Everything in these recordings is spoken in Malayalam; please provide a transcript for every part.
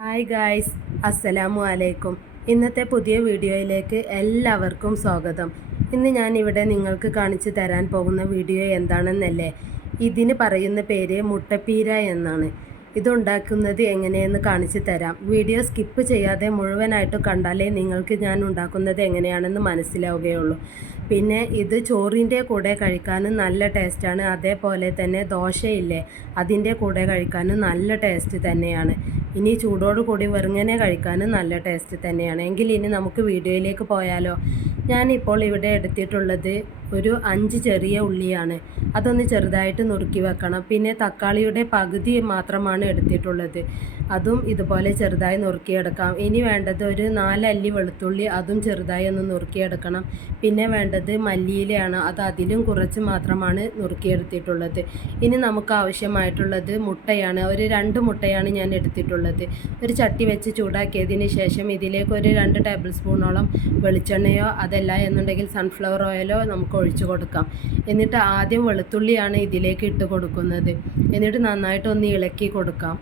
ഹായ് ഗായ്സ് അസ്സലാമു അലൈക്കും ഇന്നത്തെ പുതിയ വീഡിയോയിലേക്ക് എല്ലാവർക്കും സ്വാഗതം. ഇന്ന് ഞാൻ ഇവിടെ നിങ്ങൾക്ക് കാണിച്ചു തരാൻ പോകുന്ന വീഡിയോ എന്താണെന്നല്ലേ? ഇതിന് പറയുന്ന പേര് മുട്ടപ്പീര എന്നാണ്. ഇതുണ്ടാക്കുന്നത് എങ്ങനെയെന്ന് കാണിച്ചു തരാം. വീഡിയോ സ്കിപ്പ് ചെയ്യാതെ മുഴുവനായിട്ട് കണ്ടാലേ നിങ്ങൾക്ക് ഞാൻ ഉണ്ടാക്കുന്നത് എങ്ങനെയാണെന്ന് മനസ്സിലാവുകയുള്ളൂ. പിന്നെ ഇത് ചോറിന്റെ കൂടെ കഴിക്കാനും നല്ല ടേസ്റ്റാണ്. അതേപോലെ തന്നെ ദോശയില്ലേ അതിന്റെ കൂടെ കഴിക്കാനും നല്ല ടേസ്റ്റ് തന്നെയാണ്. ഇനി ചൂടോട് കൂടി വെറുങ്ങനെ കഴിക്കാനും നല്ല ടേസ്റ്റ് തന്നെയാണ്. എങ്കിൽ ഇനി നമുക്ക് വീഡിയോയിലേക്ക് പോയാലോ? ഞാനിപ്പോൾ ഇവിടെ എടുത്തിട്ടുള്ളത് ഒരു അഞ്ച് ചെറിയ ഉള്ളിയാണ്. അതൊന്ന് ചെറുതായിട്ട് നുറുക്കി വെക്കണം. പിന്നെ തക്കാളിയുടെ പകുതി മാത്രമാണ് എടുത്തിട്ടുള്ളത്. അതും ഇതുപോലെ ചെറുതായി നുറുക്കിയെടുക്കാം. ഇനി വേണ്ടത് ഒരു നാലല്ലി വെളുത്തുള്ളി അതും ചെറുതായി ഒന്ന് നുറുക്കിയെടുക്കണം. പിന്നെ വേണ്ടത് മല്ലിയിലയാണ്. അത് അതിലും കുറച്ച് മാത്രമാണ് നുറുക്കിയെടുത്തിട്ടുള്ളത്. ഇനി നമുക്ക് ആവശ്യമായിട്ടുള്ളത് മുട്ടയാണ്. ഒരു രണ്ട് മുട്ടയാണ് ഞാൻ എടുത്തിട്ടുള്ളത്. ഒരു ചട്ടി വെച്ച് ചൂടാക്കിയതിന് ശേഷം ഇതിലേക്ക് ഒരു രണ്ട് ടേബിൾ സ്പൂണോളം വെളിച്ചെണ്ണയോ അതല്ല എന്നുണ്ടെങ്കിൽ സൺഫ്ലവർ ഓയിലോ നമുക്ക് ഒഴിച്ചു കൊടുക്കാം. എന്നിട്ട് ആദ്യം വെളുത്തുള്ളിയാണ് ഇതിലേക്ക് ഇട്ട് കൊടുക്കുന്നത്. എന്നിട്ട് നന്നായിട്ട് ഒന്ന് ഇളക്കി കൊടുക്കാം.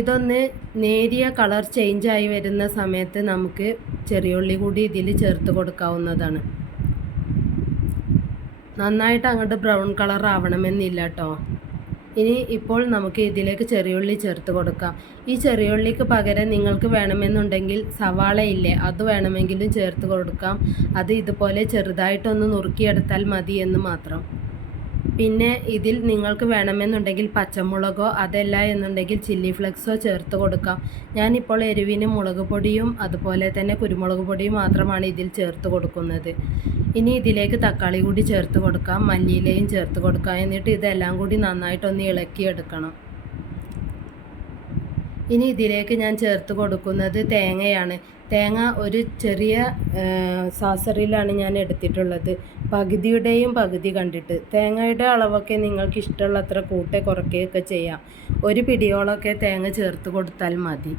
ഇതൊന്ന് നേരിയ കളർ ചേഞ്ചായി വരുന്ന സമയത്ത് നമുക്ക് ചെറിയുള്ളി കൂടി ഇതിൽ ചേർത്ത് കൊടുക്കാവുന്നതാണ്. നന്നായിട്ട് അങ്ങോട്ട് ബ്രൗൺ കളർ ആവണമെന്നില്ല കേട്ടോ ഇനി ഇപ്പോൾ നമുക്ക് ഇതിലേക്ക് ചെറിയുള്ളി ചേർത്ത് കൊടുക്കാം. ഈ ചെറിയുള്ളിക്ക് പകരം നിങ്ങൾക്ക് വേണമെന്നുണ്ടെങ്കിൽ സവാള ഇല്ലേ അത് വേണമെങ്കിലും ചേർത്ത് കൊടുക്കാം. അത് ഇതുപോലെ ചെറുതായിട്ടൊന്ന് നുറുക്കിയെടുത്താൽ മതി എന്ന് മാത്രം. പിന്നെ ഇതിൽ നിങ്ങൾക്ക് വേണമെന്നുണ്ടെങ്കിൽ പച്ചമുളകോ അതല്ല എന്നുണ്ടെങ്കിൽ ചില്ലി ഫ്ലെക്സോ ചേർത്ത് കൊടുക്കാം. ഞാനിപ്പോൾ എരിവിന് മുളക് പൊടിയും അതുപോലെ തന്നെ കുരുമുളക് പൊടിയും മാത്രമാണ് ഇതിൽ ചേർത്ത് കൊടുക്കുന്നത്. ഇനി ഇതിലേക്ക് തക്കാളി കൂടി ചേർത്ത് കൊടുക്കാം മല്ലിയിലയും ചേർത്ത് കൊടുക്കാം. എന്നിട്ട് ഇതെല്ലാം കൂടി നന്നായിട്ടൊന്ന് ഇളക്കിയെടുക്കണം. ഇനി ഇതിലേക്ക് ഞാൻ ചേർത്ത് കൊടുക്കുന്നത് തേങ്ങയാണ്. തേങ്ങ ഒരു ചെറിയ സാസറിലാണ് ഞാൻ എടുത്തിട്ടുള്ളത്. പകുതിയുടെയും പകുതി കണ്ടിട്ട്. തേങ്ങയുടെ അളവൊക്കെ നിങ്ങൾക്ക് ഇഷ്ടമുള്ളത്ര കൂട്ടെ കുറയ്ക്കുകയൊക്കെ ചെയ്യാം. ഒരു പിടിയോളമൊക്കെ തേങ്ങ ചേർത്ത് കൊടുത്താൽ മതി.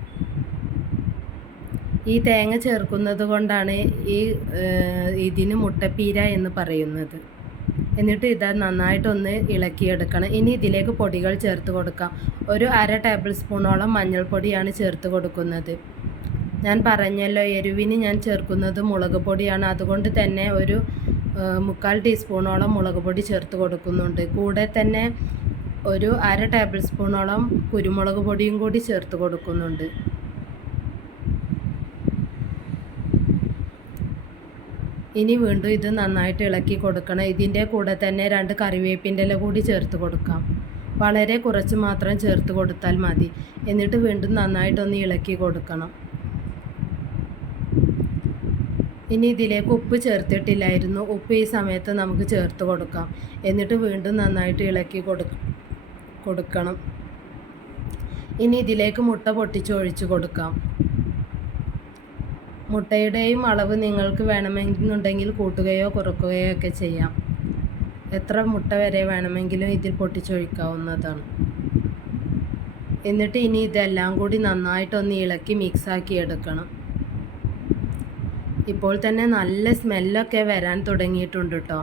ഈ തേങ്ങ ചേർക്കുന്നത് കൊണ്ടാണ് ഈ ഇതിന് മുട്ടപ്പീര എന്ന് പറയുന്നത്. എന്നിട്ട് ഇത് നന്നായിട്ടൊന്ന് ഇളക്കിയെടുക്കണം. ഇനി ഇതിലേക്ക് പൊടികൾ ചേർത്ത് കൊടുക്കാം. ഒരു അര ടേബിൾ സ്പൂണോളം മഞ്ഞൾപ്പൊടിയാണ് ചേർത്ത് കൊടുക്കുന്നത്. ഞാൻ പറഞ്ഞല്ലോ എരിവിന് ഞാൻ ചേർക്കുന്നത് മുളക് പൊടിയാണ്. അതുകൊണ്ട് തന്നെ ഒരു മുക്കാൽ ടീസ്പൂണോളം മുളക് പൊടി ചേർത്ത് കൊടുക്കുന്നുണ്ട്. കൂടെ തന്നെ ഒരു അര ടേബിൾ സ്പൂണോളം കുരുമുളക് പൊടിയും കൂടി ചേർത്ത് കൊടുക്കുന്നുണ്ട്. ഇനി വീണ്ടും ഇത് നന്നായിട്ട് ഇളക്കി കൊടുക്കണം. ഇതിന്റെ കൂടെ തന്നെ രണ്ട് കറിവേപ്പിന്റെ ഇല കൂടി ചേർത്ത് കൊടുക്കാം. വളരെ കുറച്ച് മാത്രം ചേർത്ത് കൊടുത്താൽ മതി. എന്നിട്ട് വീണ്ടും നന്നായിട്ടൊന്ന് ഇളക്കി കൊടുക്കണം. ഇനി ഇതിലേക്ക് ഉപ്പ് ചേർത്തിട്ടില്ലായിരുന്നു. ഉപ്പ് ഈ സമയത്ത് നമുക്ക് ചേർത്ത് കൊടുക്കാം. എന്നിട്ട് വീണ്ടും നന്നായിട്ട് ഇളക്കി കൊടു കൊടുക്കണം. ഇനി ഇതിലേക്ക് മുട്ട പൊട്ടിച്ചൊഴിച്ച് കൊടുക്കാം. മുട്ടയുടെയും അളവ് നിങ്ങൾക്ക് വേണമെന്നുണ്ടെങ്കിൽ കൂട്ടുകയോ കുറക്കുകയോ ഒക്കെ ചെയ്യാം. എത്ര മുട്ട വരെ വേണമെങ്കിലും ഇതിൽ പൊട്ടിച്ചൊഴിക്കാവുന്നതാണ്. എന്നിട്ട് ഇനി ഇതെല്ലാം കൂടി നന്നായിട്ടൊന്ന് ഇളക്കി മിക്സാക്കി എടുക്കണം. ഇപ്പോൾ തന്നെ നല്ല സ്മെല്ലൊക്കെ വരാൻ തുടങ്ങിയിട്ടുണ്ട് കേട്ടോ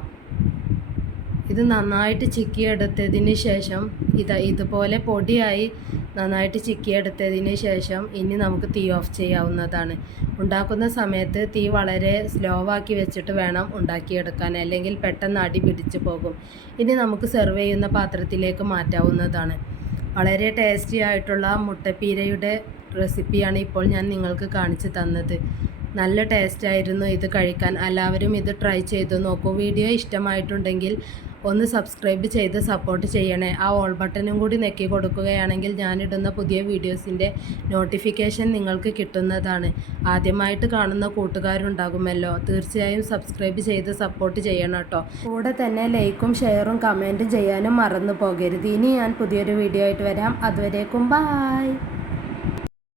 ഇത് നന്നായിട്ട് ചിക്കിയെടുത്തതിന് ശേഷം ഇത് ഇതുപോലെ പൊടിയായി നന്നായിട്ട് ചിക്കിയെടുത്തതിന് ശേഷം ഇനി നമുക്ക് തീ ഓഫ് ചെയ്യാവുന്നതാണ്. ഉണ്ടാക്കുന്ന സമയത്ത് തീ വളരെ സ്ലോ ആക്കി വെച്ചിട്ട് വേണം ഉണ്ടാക്കിയെടുക്കാൻ. അല്ലെങ്കിൽ പെട്ടെന്ന് അടി പിടിച്ചു പോകും. ഇനി നമുക്ക് സെർവ് ചെയ്യുന്ന പാത്രത്തിലേക്ക് മാറ്റാവുന്നതാണ്. വളരെ ടേസ്റ്റി ആയിട്ടുള്ള മുട്ടപ്പീരയുടെ റെസിപ്പിയാണ് ഇപ്പോൾ ഞാൻ നിങ്ങൾക്ക് കാണിച്ചു തന്നത്. നല്ല ടേസ്റ്റ് ആയിരുന്നു ഇത് കഴിക്കാൻ. എല്ലാവരും ഇത് ട്രൈ ചെയ്ത് നോക്കൂ. വീഡിയോ ഇഷ്ടമായിട്ടുണ്ടെങ്കിൽ ഒന്ന് സബ്സ്ക്രൈബ് ചെയ്ത് സപ്പോർട്ട് ചെയ്യണേ. ആ ഓൾ ബട്ടണും കൂടി നെക്കി കൊടുക്കുകയാണെങ്കിൽ ഞാനിടുന്ന പുതിയ വീഡിയോസിന്റെ നോട്ടിഫിക്കേഷൻ നിങ്ങൾക്ക് കിട്ടുന്നതാണ്. ആദ്യമായിട്ട് കാണുന്ന കൂട്ടുകാരുണ്ടാകുമല്ലോ. തീർച്ചയായും സബ്സ്ക്രൈബ് ചെയ്ത് സപ്പോർട്ട് ചെയ്യണം കേട്ടോ. കൂടെ തന്നെ ലൈക്കും ഷെയറും കമന്റും ചെയ്യാനും മറന്നു പോകരുത്. ഇനി ഞാൻ പുതിയൊരു വീഡിയോ ആയിട്ട് വരാം. അതുവരേക്കും ബായ്